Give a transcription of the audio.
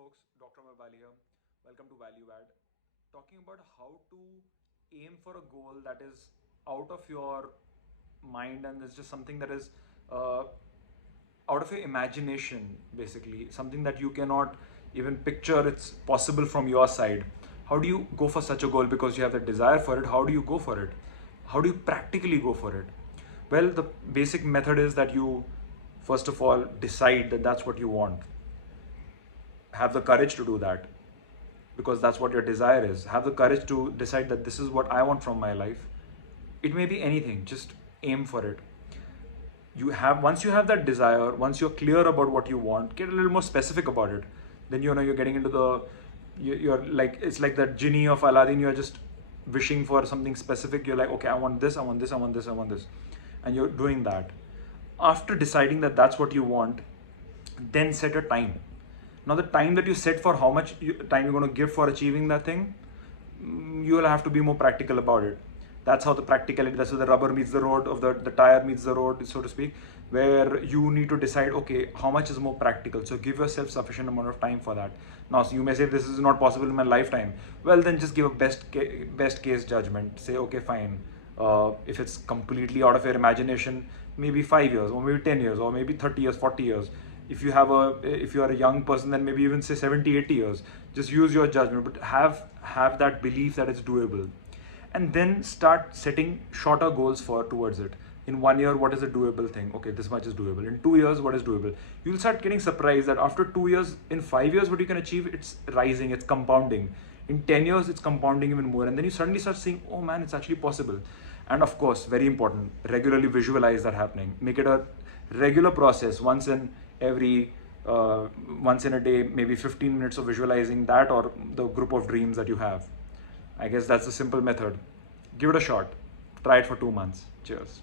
folks, Dr. Mabali here. Welcome to Value Add. Talking about how to aim for a goal that is out of your mind and it's just something that is uh, out of your imagination, basically, something that you cannot even picture it's possible from your side. How do you go for such a goal because you have the desire for it? How do you go for it? How do you practically go for it? Well, the basic method is that you first of all decide that that's what you want. Have the courage to do that because that's what your desire is. Have the courage to decide that this is what I want from my life. It may be anything, just aim for it. Once you have that desire, once you're clear about what you want, get a little more specific about it. Then you're getting into you're like, it's like that genie of Aladdin. You're just wishing for something specific. You're like, okay, I want this, I want this, I want this, I want this, and you're doing that. After deciding that that's what you want, then set a time. Now the time that you set for how much time you're going to give for achieving that thing, you will have to be more practical about it. That's how the practicality, that's how the rubber meets the road, of the tire meets the road, so to speak, where you need to decide, okay, how much is more practical. So give yourself sufficient amount of time for that. Now, so you may say this is not possible in my lifetime. Well, then just give a best case judgment. Say, okay, fine. If it's completely out of your imagination, maybe 5 years, or maybe 10 years, or maybe 30 years, 40 years. If you are a young person, then maybe even say 70, 80 years. Just use your judgment, but have that belief that it's doable. And then start setting shorter goals towards it. In 1 year, what is a doable thing? Okay, this much is doable. In 2 years, what is doable? You'll start getting surprised that after 2 years, in 5 years, what you can achieve, it's rising, it's compounding. In 10 years, it's compounding even more. And then you suddenly start seeing, oh man, it's actually possible. And of course, very important, regularly visualize that happening. Make it a regular process, once in a day, maybe 15 minutes of visualizing that or the group of dreams that you have. I guess that's the simple method. Give it a shot. Try it for 2 months. Cheers.